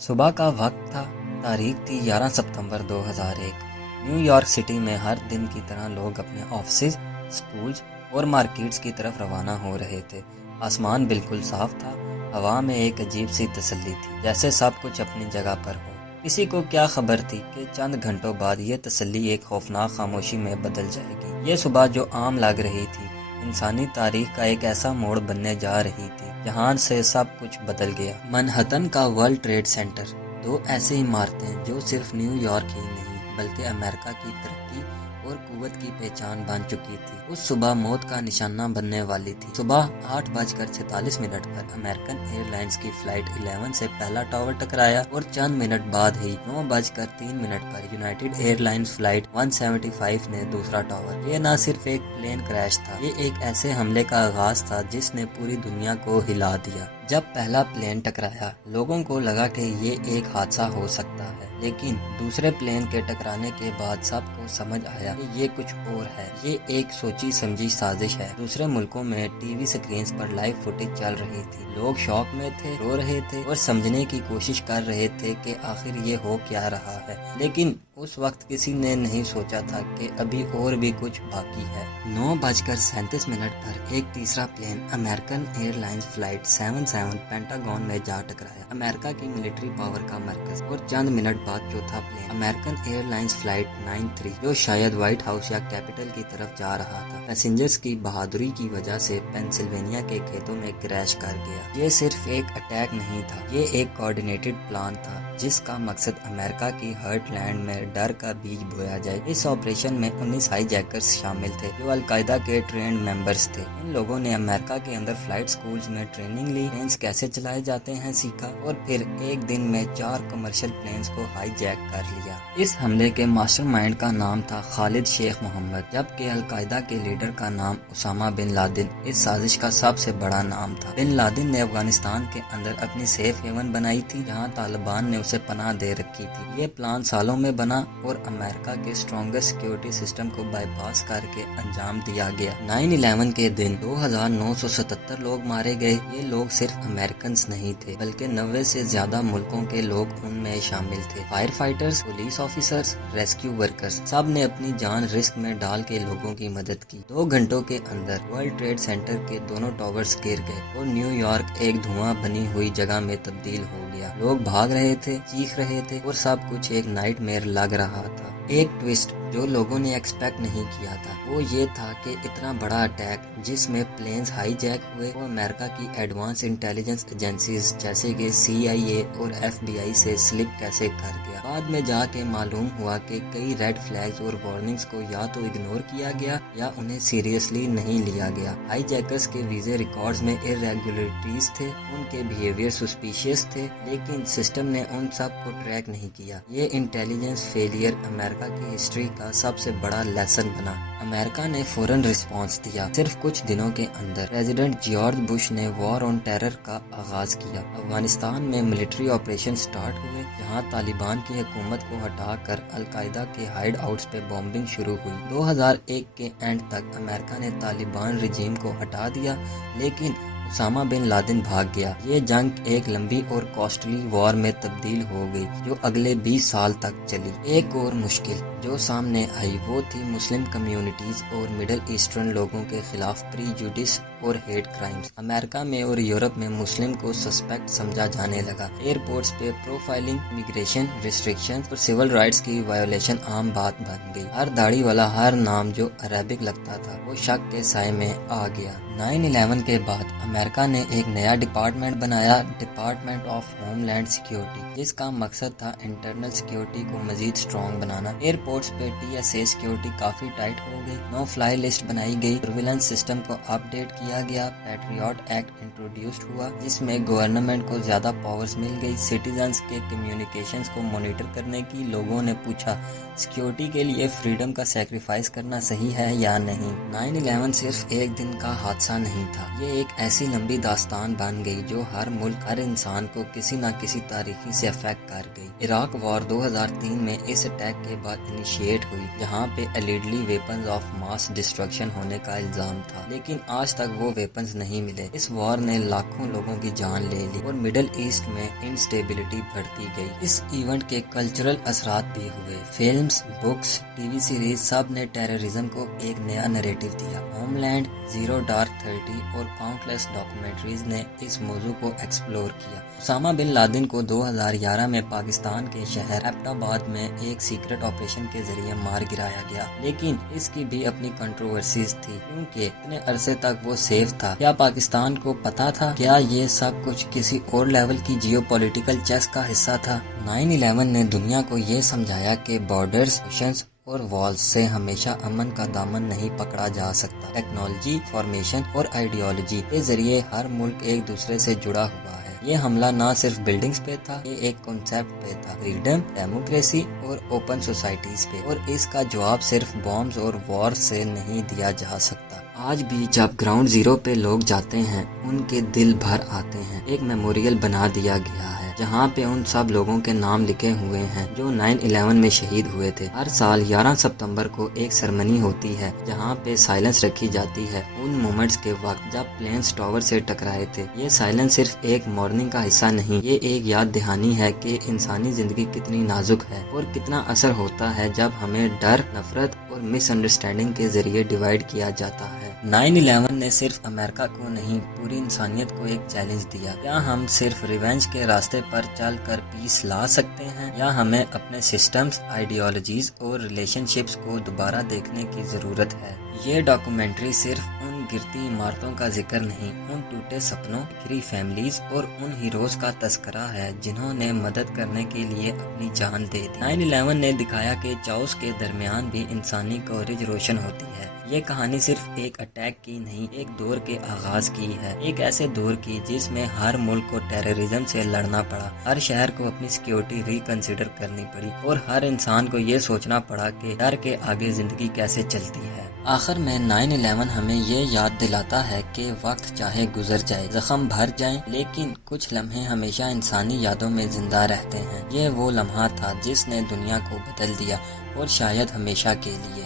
صبح کا وقت تھا۔ تاریخ تھی 11 ستمبر 2001۔ نیو یارک سٹی میں ہر دن کی طرح لوگ اپنے آفسز، سکولز اور مارکیٹس کی طرف روانہ ہو رہے تھے۔ آسمان بالکل صاف تھا، ہوا میں ایک عجیب سی تسلی تھی، جیسے سب کچھ اپنی جگہ پر ہو۔ کسی کو کیا خبر تھی کہ چند گھنٹوں بعد یہ تسلی ایک خوفناک خاموشی میں بدل جائے گی۔ یہ صبح جو عام لگ رہی تھی، انسانی تاریخ کا ایک ایسا موڑ بننے جا رہی تھی جہاں سے سب کچھ بدل گیا۔ منہٹن کا ورلڈ ٹریڈ سینٹر، دو ایسی عمارتیں جو صرف نیو یارک ہی نہیں بلکہ امریکہ کی ترقی اور قوت کی پہچان بن چکی تھی، اس صبح موت کا نشانہ بننے والی تھی۔ صبح 8:46 پر امریکن ایئر لائنز کی فلائٹ 11 سے پہلا ٹاور ٹکرایا اور چند منٹ بعد ہی 9:03 پر یونائیٹڈ ایئر لائنز فلائٹ 175 نے دوسرا ٹاور۔ یہ نہ صرف ایک پلین کریش تھا، یہ ایک ایسے حملے کا آغاز تھا جس نے پوری دنیا کو ہلا دیا۔ جب پہلا پلین ٹکرایا، لوگوں کو لگا کہ یہ ایک حادثہ ہو سکتا ہے، لیکن دوسرے پلین کے ٹکرانے کے بعد سب کو سمجھ آیا کہ یہ کچھ اور ہے، یہ ایک سوچی سمجھی سازش ہے۔ دوسرے ملکوں میں ٹی وی سکرینز پر لائیو فوٹیج چل رہی تھی، لوگ شوق میں تھے، رو رہے تھے اور سمجھنے کی کوشش کر رہے تھے کہ آخر یہ ہو کیا رہا ہے، لیکن اس وقت کسی نے نہیں سوچا تھا کہ ابھی اور بھی کچھ باقی ہے۔ 9:37 پر ایک تیسرا plane American airlines flight 77 Pentagon میں جا ٹکرایا، امریکہ کی ملٹری پاور کا مرکز۔ اور چند منٹ بعد چوتھا plane American airlines flight 93 جو شاید وائٹ ہاؤس یا کیپٹل کی طرف جا رہا تھا، پیسنجرز کی بہادری کی وجہ سے پینسلوینیا کے کھیتوں میں کریش کر گیا۔ یہ صرف ایک اٹیک نہیں تھا، یہ ایک کوآرڈینیٹڈ پلان تھا جس کا مقصد امریکہ کی ہارٹ لینڈ میں ڈر کا بیج بویا جائے۔ اس آپریشن میں 19 ہائی جیکرز شامل تھے جو القاعدہ کے ٹرینڈ ممبرز تھے۔ ان لوگوں نے امریکہ کے اندر فلائٹ سکولز میں ٹریننگ لی، پلینز کیسے چلائے جاتے ہیں سیکھا، اور پھر ایک دن میں 4 کمرشل پلینز کو ہائی جیک کر لیا۔ اس حملے کے ماسٹر مائنڈ کا نام تھا خالد شیخ محمد، جبکہ القاعدہ کے لیڈر کا نام اسامہ بن لادن اس سازش کا سب سے بڑا نام تھا۔ بن لادن نے افغانستان کے اندر اپنی سیف ہیون بنائی تھی جہاں طالبان نے اسے پناہ دے رکھی تھی۔ یہ پلان سالوں میں بنا اور امریکہ کے اسٹرانگسٹ سیکیورٹی سسٹم کو بائی پاس کر کے انجام دیا گیا۔ 9/11 کے دن 2977 لوگ مارے گئے۔ یہ لوگ صرف امریکنز نہیں تھے بلکہ 90 سے زیادہ ملکوں کے لوگ ان میں شامل تھے۔ Firefighters, police officers, rescue workers, سب نے اپنی جان رسک میں ڈال کے لوگوں کی مدد کی۔ 2 گھنٹوں کے اندر ورلڈ ٹریڈ سینٹر کے دونوں ٹاورز گر گئے اور نیو یارک ایک دھواں بنی ہوئی جگہ میں تبدیل ہو گیا۔ لوگ بھاگ رہے تھے، چیخ رہے تھے اور سب کچھ ایک نائٹ میئر لگ رہا تھا۔ ایک ٹوسٹ جو لوگوں نے ایکسپیکٹ نہیں کیا تھا وہ یہ تھا کہ اتنا بڑا اٹیک جس میں پلینز ہائی جیک ہوئے وہ امریکہ کی ایڈوانس انٹیلیجنس ایجنسیز جیسے کہ CIA اور FBI سے سلپ کیسے کر گیا۔ بعد میں جا کے معلوم ہوا کہ کئی ریڈ فلیگز اور وارننگز کو یا تو اگنور کیا گیا یا انہیں سیریسلی نہیں لیا گیا۔ ہائی جیکرز کے ویزے ریکارڈز میں irregularities تھے، ان کے بیہیویئر سسپیشیس تھے، لیکن سسٹم نے ان سب کو ٹریک نہیں کیا۔ یہ انٹیلیجنس فیلئر امریکہ کی ہسٹری کا سب سے بڑا لیسن بنا۔ امریکہ نے فوراً رسپانس دیا۔ صرف کچھ دنوں کے اندر پریزیڈنٹ جارج بش نے وار آن ٹیرر کا آغاز کیا۔ افغانستان میں ملٹری آپریشن سٹارٹ ہوئے جہاں طالبان کی حکومت کو ہٹا کر القاعدہ کے ہائیڈ آؤٹس پہ بامبنگ شروع ہوئی۔ 2001 کے اینڈ تک امریکہ نے طالبان رجیم کو ہٹا دیا، لیکن اسامہ بن لادن بھاگ گیا۔ یہ جنگ ایک لمبی اور کاسٹلی وار میں تبدیل ہو گئی جو اگلے 20 سال تک چلی۔ ایک اور مشکل جو سامنے آئی وہ تھی مسلم کمیونٹیز اور مڈل ایسٹرن لوگوں کے خلاف پری جوڈس اور ہیٹ کرائمز۔ امریکہ میں اور یورپ میں مسلم کو سسپیکٹ سمجھا جانے لگا۔ ایئرپورٹس پہ پروفائلنگ، امیگریشن ریسٹرکشنز اور سول رائٹس کی وائیولیشن عام بات بن گئی۔ ہر داڑھی والا، ہر نام جو عربک لگتا تھا وہ شک کے سائے میں آ گیا۔ 9/11 کے بعد امریکہ نے ایک نیا ڈپارٹمنٹ بنایا، department of homeland security, جس کا مقصد تھا انٹرنل سیکیورٹی کو مزید سٹرونگ بنانا۔ ایئرپورٹس پہ TSA سیکیورٹی کافی ٹائٹ ہو گئی، نو فلائی لسٹ بنائی گئی، سرویلنس سسٹم کو اپ ڈیٹ کیا گیا، پیٹریوٹ ایکٹ انٹروڈیوسڈ ہوا جس میں گورنمنٹ کو زیادہ پاورز مل گئی، سٹیزنز کے کمیونیکیشنز کو مانیٹر کرنے کی۔ لوگوں نے پوچھا سیکیورٹی کے لیے فریڈم کا سیکریفائس کرنا صحیح ہے یا نہیں۔ 9/11 صرف ایک دن کا حادثہ نہیں تھا، یہ ایک ایسی لمبی داستان بن گئی جو ہر ملک، ہر انسان کو کسی نہ کسی تاریخی سے افیکٹ کر گئی۔ عراق وار 2003 میں اس اٹیک کے بعد انیشیٹ ہوئی جہاں پہ الیڈلی ویپنز آف ماس ڈسٹرکشن ہونے کا الزام تھا، لیکن آج تک وہ ویپنز نہیں ملے۔ اس وار نے لاکھوں لوگوں کی جان لے لی اور مڈل ایسٹ میں انسٹیبلٹی بڑھتی گئی۔ اس ایونٹ کے کلچرل اثرات بھی ہوئے۔ Films, books, T V series سب نے ٹیررزم کو ایک نیا نیریٹو دیا۔ ہوم لینڈ، زیرو ڈارک 30 اور کاؤنٹلیس ڈاکومنٹریز نے اس موضوع کو ایکسپلور کیا۔ اسامہ بن لادن کو 2011 میں پاکستان کے شہر ایبٹ آباد میں ایک سیکرٹ آپریشن کے ذریعے مار گرایا گیا، لیکن اس کی بھی اپنی کنٹروورسیز تھی کیونکہ اتنے عرصے تک وہ سیف تھا۔ کیا پاکستان کو پتا تھا؟ کیا یہ سب کچھ کسی اور لیول کی جیو پولیٹیکل چیس کا حصہ تھا؟ 9/11 نے دنیا کو یہ سمجھایا کہ بارڈرز، مشنز اور والز سے ہمیشہ امن کا دامن نہیں پکڑا جا سکتا۔ ٹیکنالوجی، فارمیشن اور آئیڈیالوجی کے ذریعے ہر ملک ایک دوسرے سے جڑا ہوا ہے۔ یہ حملہ نہ صرف بلڈنگز پہ تھا، یہ ایک کنسیپٹ پہ تھا، فریڈم، ڈیموکریسی اور اوپن سوسائٹیز پہ، اور اس کا جواب صرف بامز اور وار سے نہیں دیا جا سکتا۔ آج بھی جب گراؤنڈ زیرو پہ لوگ جاتے ہیں ان کے دل بھر آتے ہیں۔ ایک میموریل بنا دیا گیا ہے جہاں پہ ان سب لوگوں کے نام لکھے ہوئے ہیں جو 9/11 میں شہید ہوئے تھے۔ ہر سال 11 ستمبر کو ایک سرمنی ہوتی ہے جہاں پہ سائلنس رکھی جاتی ہے ان مومنٹس کے وقت جب پلینز ٹاور سے ٹکرائے تھے۔ یہ سائلنس صرف ایک مارننگ کا حصہ نہیں، یہ ایک یاد دہانی ہے کہ انسانی زندگی کتنی نازک ہے اور کتنا اثر ہوتا ہے جب ہمیں ڈر، نفرت اور مس انڈرسٹینڈنگ کے ذریعے ڈیوائیڈ کیا جاتا ہے۔ 9/11 نے صرف امریکہ کو نہیں، پوری انسانیت کو ایک چیلنج دیا۔ کیا ہم صرف ریونج کے راستے پر چل کر پیس لا سکتے ہیں یا ہمیں اپنے سسٹمز، آئیڈیالوجیز اور ریلیشن شپس کو دوبارہ دیکھنے کی ضرورت ہے؟ یہ ڈاکومنٹری صرف ان گرتی عمارتوں کا ذکر نہیں، ان ٹوٹے سپنوں، بکھری فیملیز اور ان ہیروز کا تذکرہ ہے جنہوں نے مدد کرنے کے لیے اپنی جان دے دی۔ 9/11 نے دکھایا کہ چاؤس کے درمیان بھی انسانی کوریج روشن ہوتی ہے۔ یہ کہانی صرف ایک اٹیک کی نہیں، ایک دور کے آغاز کی ہے، ایک ایسے دور کی جس میں ہر ملک کو ٹیررزم سے لڑنا پڑا، ہر شہر کو اپنی سیکیورٹی ریکنسیڈر کرنی پڑی اور ہر انسان کو یہ سوچنا پڑا کہ ڈر کے آگے زندگی کیسے چلتی ہے۔ آخر میں 9/11 ہمیں یہ یاد دلاتا ہے کہ وقت چاہے گزر جائے، زخم بھر جائیں، لیکن کچھ لمحے ہمیشہ انسانی یادوں میں زندہ رہتے ہیں۔ یہ وہ لمحہ تھا جس نے دنیا کو بدل دیا اور شاید ہمیشہ کے لیے۔